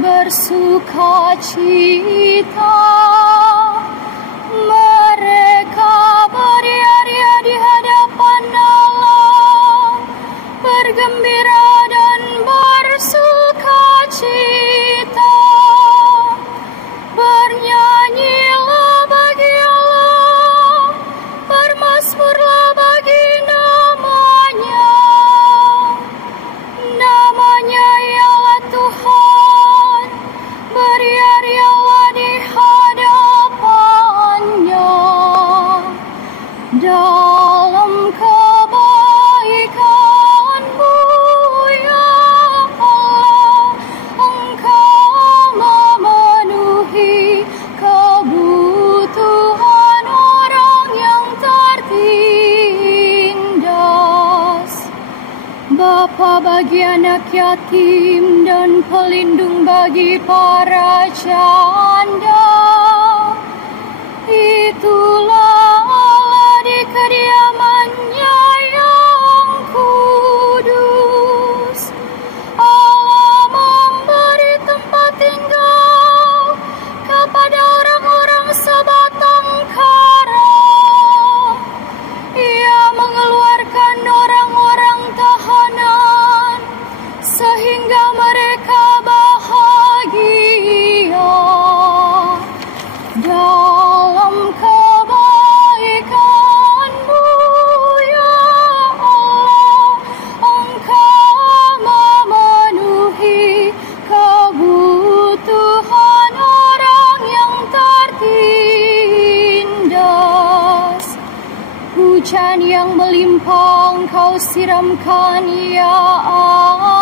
bersuka cita. Mereka beria-ria di hadapan Allah, bergembira dan bersuka cita. Bernyanyilah bagi Allah, bermazmurlah bagi namanya. Namanya ialah Tuhan, beria-rialah di hadapannya. Dalam kebaikan-Mu ya Allah, Engkau memenuhi kebutuhan orang yang tertindas. Bapa bagi anak yatim dan pelindung bagi para janda, itulah Allah di kediaman-Nya yang kudus. Allah memberi tempat tinggal kepada orang-orang sebatang kara. Ia mengeluarkan orang-orang tahanan sehingga mereka bahagia. Dalam kebaikan-Mu ya Allah, Engkau memenuhi kebutuhan orang yang tertindas. Hujan yang melimpah Engkau siramkan ya Allah.